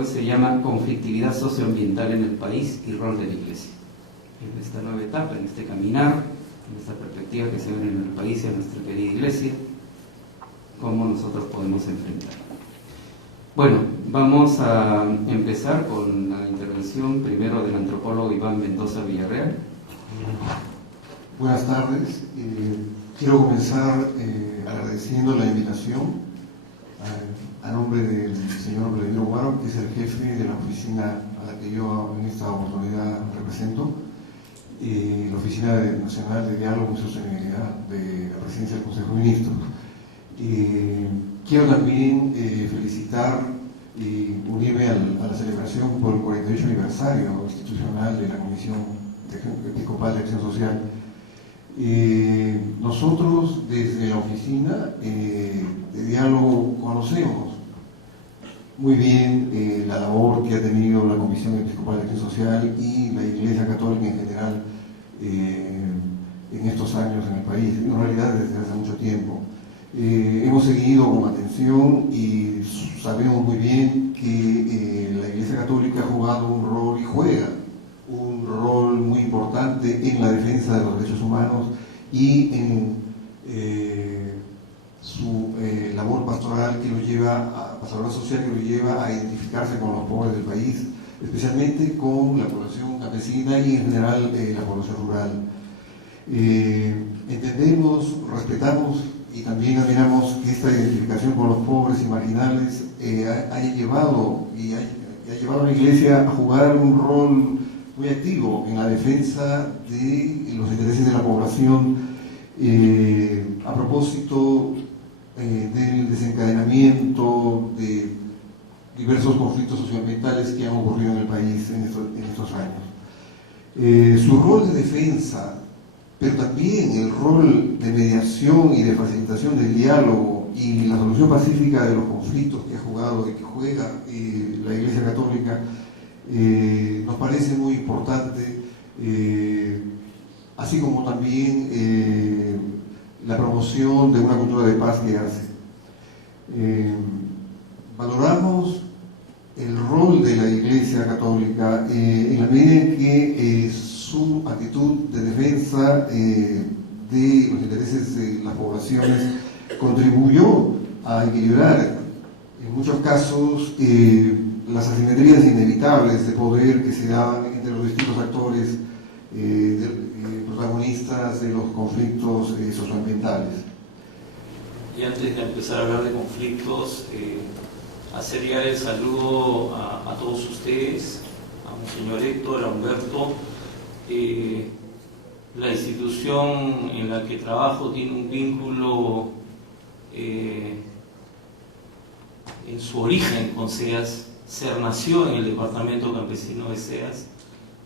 hoy se llama Conflictividad socioambiental en el país y rol de la Iglesia. En esta nueva etapa, en este caminar, en esta perspectiva que se ve en el país y en nuestra querida Iglesia, cómo nosotros podemos enfrentar. Bueno, vamos a empezar con la intervención primero del antropólogo Iván Mendoza Villarreal. Buenas tardes. Quiero comenzar agradeciendo la invitación a nombre del señor Vladimir Guaro, que es el jefe de la oficina a la que yo en esta oportunidad represento, la Oficina Nacional de Diálogo y Sostenibilidad de la Presidencia del Consejo de Ministros. Quiero también felicitar y unirme a la celebración por el 48 aniversario institucional de la Comisión Episcopal de Acción Social. Nosotros desde la oficina de diálogo conocemos muy bien la labor que ha tenido la Comisión Episcopal de Acción Social y la Iglesia Católica en general en estos años en el país, en realidad desde hace mucho tiempo. Hemos seguido con atención y sabemos muy bien que la Iglesia Católica ha jugado un rol y juega un rol muy importante en la defensa de los derechos humanos y en su labor pastoral que lo lleva pastoral social que lo lleva a identificarse con los pobres del país, especialmente con la población campesina y en general la población rural. Entendemos, respetamos y también admiramos que esta identificación con los pobres y marginales haya llevado a la Iglesia a jugar un rol muy activo en la defensa de los intereses de la población a propósito del desencadenamiento de diversos conflictos socioambientales que han ocurrido en el país en estos años. Su rol de defensa, pero también el rol de mediación y de facilitación del diálogo y la solución pacífica de los conflictos que ha jugado y que juega la Iglesia Católica, nos parece muy importante, así como también la promoción de una cultura de paz que hace. Valoramos el rol de la Iglesia Católica en la medida en que su actitud de defensa de los intereses de las poblaciones contribuyó a equilibrar en muchos casos las asimetrías inevitables de poder que se daban entre los distintos actores protagonistas de los conflictos socioambientales. Y antes de empezar a hablar de conflictos, hacer llegar el saludo a todos ustedes, a Monseñor Héctor, a Humberto. La institución en la que trabajo tiene un vínculo en su origen con SEAS. SER nació en el departamento campesino de SEAS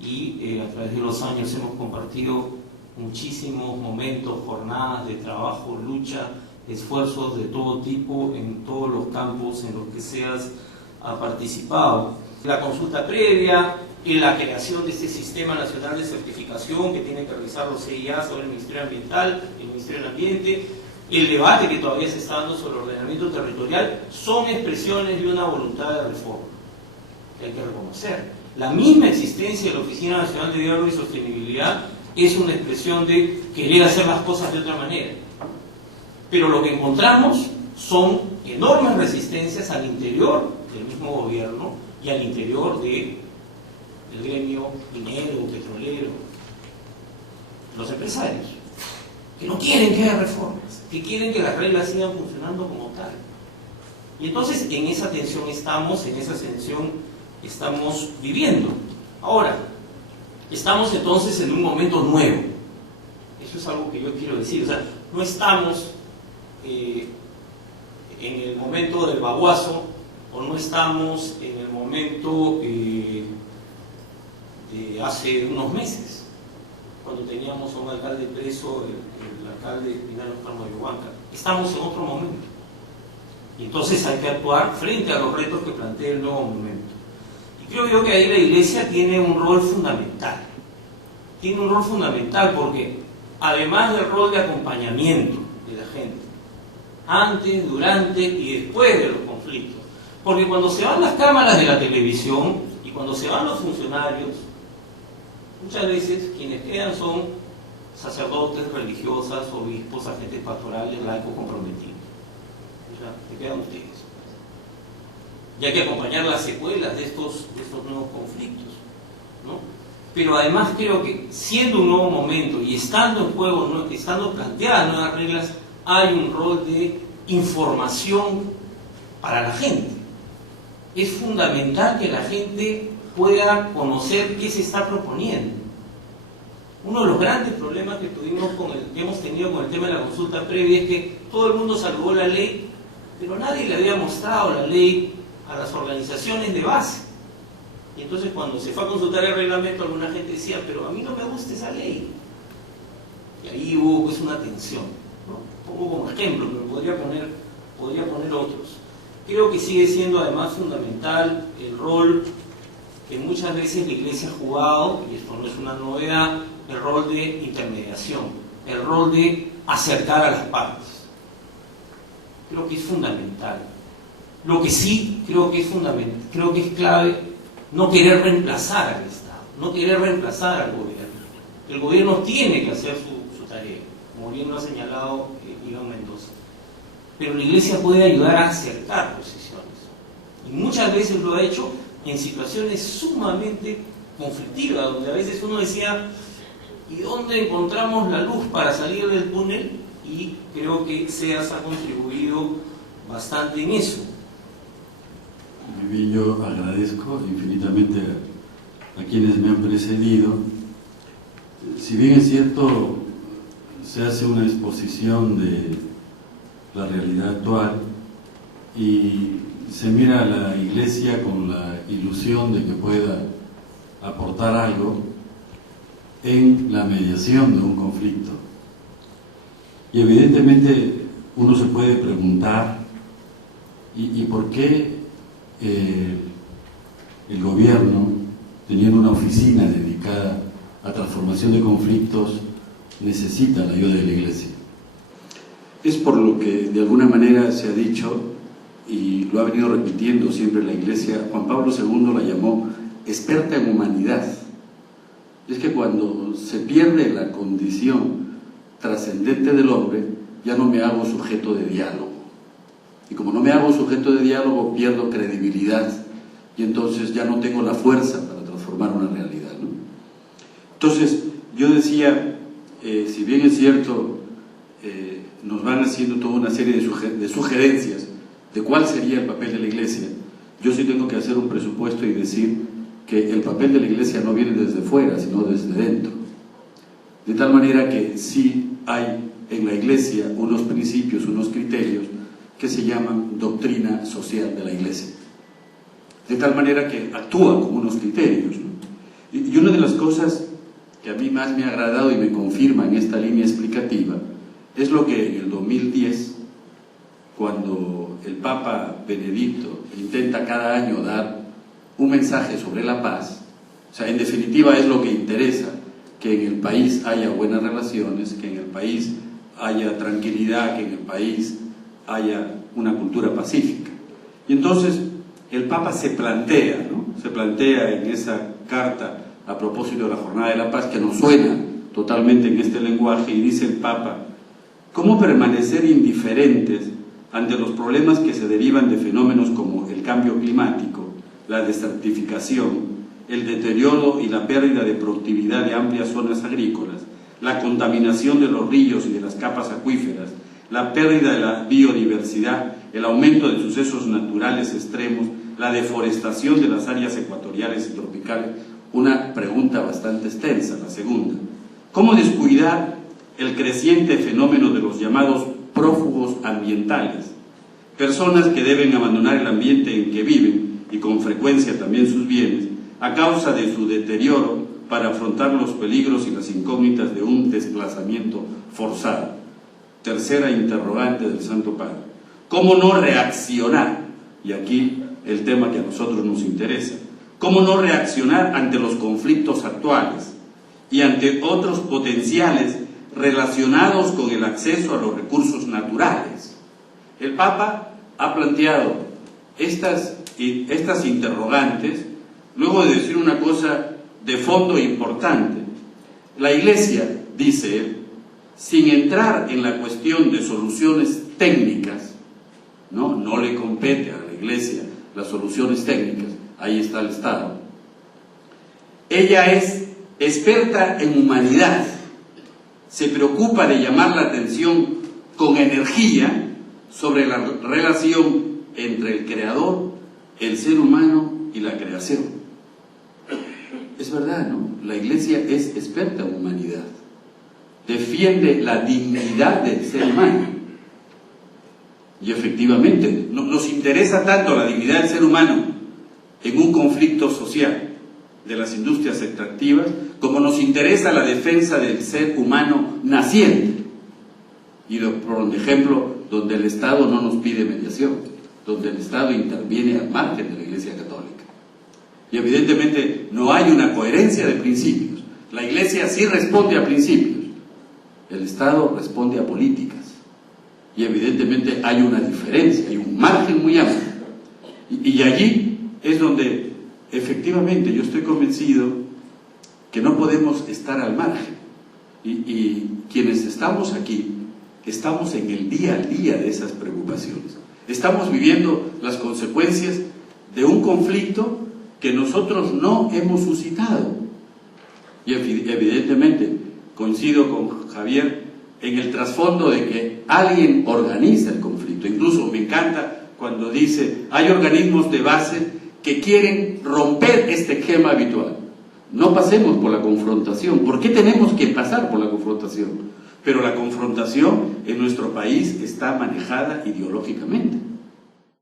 y a través de los años hemos compartido muchísimos momentos, jornadas de trabajo, lucha, esfuerzos de todo tipo en todos los campos en los que SEAS ha participado. La consulta previa, en la creación de este Sistema Nacional de Certificación que tiene que realizar los CIA sobre el Ministerio Ambiental, el Ministerio del Ambiente, el debate que todavía se está dando sobre el ordenamiento territorial, son expresiones de una voluntad de reforma que hay que reconocer. La misma existencia de la Oficina Nacional de Diálogo y Sostenibilidad es una expresión de querer hacer las cosas de otra manera. Pero lo que encontramos son enormes resistencias al interior del mismo gobierno y al interior del gremio minero, petrolero, los empresarios, que no quieren que haya reformas, que quieren que las reglas sigan funcionando como tal. Y entonces en esa tensión estamos viviendo. Ahora, estamos entonces en un momento nuevo. Eso es algo que yo quiero decir. O sea, no estamos en el momento del baguazo, o no estamos en el momento de hace unos meses, cuando teníamos a un alcalde preso, el alcalde Pinal Oscar Mayohuanca. Estamos en otro momento. Y entonces hay que actuar frente a los retos que plantea el nuevo momento. Y creo yo que ahí la Iglesia tiene un rol fundamental. Tiene un rol fundamental porque, además del rol de acompañamiento de la gente, antes, durante y después de los conflictos, Porque cuando se van las cámaras de la televisión y cuando se van los funcionarios, muchas veces quienes quedan son sacerdotes, religiosas, obispos, agentes pastorales, laicos comprometidos. O sea, te quedan ustedes. Y hay que acompañar las secuelas de estos nuevos conflictos, ¿no? Pero además creo que siendo un nuevo momento y estando en juego, estando planteadas nuevas reglas, hay un rol de información para la gente. Es fundamental que la gente pueda conocer qué se está proponiendo. Uno de los grandes problemas que hemos tenido con el tema de la consulta previa es que todo el mundo saludó la ley, pero nadie le había mostrado la ley a las organizaciones de base. Y entonces cuando se fue a consultar el reglamento, alguna gente decía, pero a mí no me gusta esa ley. Y ahí hubo pues una tensión, ¿no? Pongo como ejemplo, pero podría poner otros. Creo que sigue siendo además fundamental el rol que muchas veces la Iglesia ha jugado, y esto no es una novedad, el rol de intermediación, el rol de acercar a las partes. Creo que es fundamental. Lo que sí creo que es fundamental, creo que es clave, no querer reemplazar al Estado, no querer reemplazar al gobierno. El gobierno tiene que hacer su tarea, como bien lo ha señalado Iván Mendoza. Pero la Iglesia puede ayudar a acercar posiciones. Y muchas veces lo ha hecho en situaciones sumamente conflictivas, donde a veces uno decía, ¿y dónde encontramos la luz para salir del túnel? Y creo que SEAS ha contribuido bastante en eso. Bien, yo agradezco infinitamente a quienes me han precedido. Si bien es cierto, se hace una exposición de la realidad actual y se mira a la Iglesia con la ilusión de que pueda aportar algo en la mediación de un conflicto. Y evidentemente uno se puede preguntar ¿y por qué el gobierno, teniendo una oficina dedicada a transformación de conflictos, necesita la ayuda de la Iglesia? Es por lo que de alguna manera se ha dicho, y lo ha venido repitiendo siempre la Iglesia. Juan Pablo II la llamó experta en humanidad. Es que cuando se pierde la condición trascendente del hombre, ya no me hago sujeto de diálogo. Y como no me hago sujeto de diálogo, pierdo credibilidad y entonces ya no tengo la fuerza para transformar una realidad, ¿no? Entonces, yo decía, si bien es cierto, nos van haciendo toda una serie de sugerencias de cuál sería el papel de la Iglesia, yo sí tengo que hacer un presupuesto y decir que el papel de la Iglesia no viene desde fuera, sino desde dentro. De tal manera que sí hay en la Iglesia unos principios, unos criterios que se llaman doctrina social de la Iglesia. De tal manera que actúa como unos criterios, ¿no? Y una de las cosas que a mí más me ha agradado y me confirma en esta línea explicativa es lo que en el 2010, cuando el Papa Benedicto intenta cada año dar un mensaje sobre la paz, o sea, en definitiva es lo que interesa, que en el país haya buenas relaciones, que en el país haya tranquilidad, que en el país haya una cultura pacífica. Y entonces el Papa se plantea, ¿no? Se plantea en esa carta a propósito de la Jornada de la Paz, que nos suena totalmente en este lenguaje, y dice el Papa: ¿cómo permanecer indiferentes ante los problemas que se derivan de fenómenos como el cambio climático, la desertificación, el deterioro y la pérdida de productividad de amplias zonas agrícolas, la contaminación de los ríos y de las capas acuíferas, la pérdida de la biodiversidad, el aumento de sucesos naturales extremos, la deforestación de las áreas ecuatoriales y tropicales? Una pregunta bastante extensa, la segunda. ¿Cómo descuidar el creciente fenómeno de los llamados prófugos ambientales? Personas que deben abandonar el ambiente en que viven, y con frecuencia también sus bienes, a causa de su deterioro, para afrontar los peligros y las incógnitas de un desplazamiento forzado. Tercera interrogante del Santo Padre: ¿cómo no reaccionar? Y aquí el tema que a nosotros nos interesa. ¿Cómo no reaccionar ante los conflictos actuales y ante otros potenciales relacionados con el acceso a los recursos naturales? El Papa ha planteado estas y estas interrogantes, luego de decir una cosa de fondo importante. La Iglesia, dice él, sin entrar en la cuestión de soluciones técnicas, no le compete a la Iglesia las soluciones técnicas, ahí está el Estado. Ella es experta en humanidad, se preocupa de llamar la atención con energía sobre la relación entre el Creador, el ser humano y la creación. Es verdad, ¿no? La Iglesia es experta en humanidad, defiende la dignidad del ser humano. Y efectivamente, nos interesa tanto la dignidad del ser humano en un conflicto social de las industrias extractivas, como nos interesa la defensa del ser humano naciente. Y por ejemplo, donde el Estado no nos pide mediación, donde el Estado interviene al margen de la Iglesia Católica. Y evidentemente no hay una coherencia de principios. La Iglesia sí responde a principios, el Estado responde a políticas. Y evidentemente hay una diferencia, hay un margen muy amplio. Y allí es donde efectivamente yo estoy convencido que no podemos estar al margen. Y quienes estamos aquí, estamos en el día a día de esas preocupaciones. Estamos viviendo las consecuencias de un conflicto que nosotros no hemos suscitado. Y evidentemente coincido con Javier en el trasfondo de que alguien organiza el conflicto. Incluso me encanta cuando dice, hay organismos de base que quieren romper este esquema habitual. No pasemos por la confrontación. ¿Por qué tenemos que pasar por la confrontación? Pero la confrontación en nuestro país está manejada ideológicamente.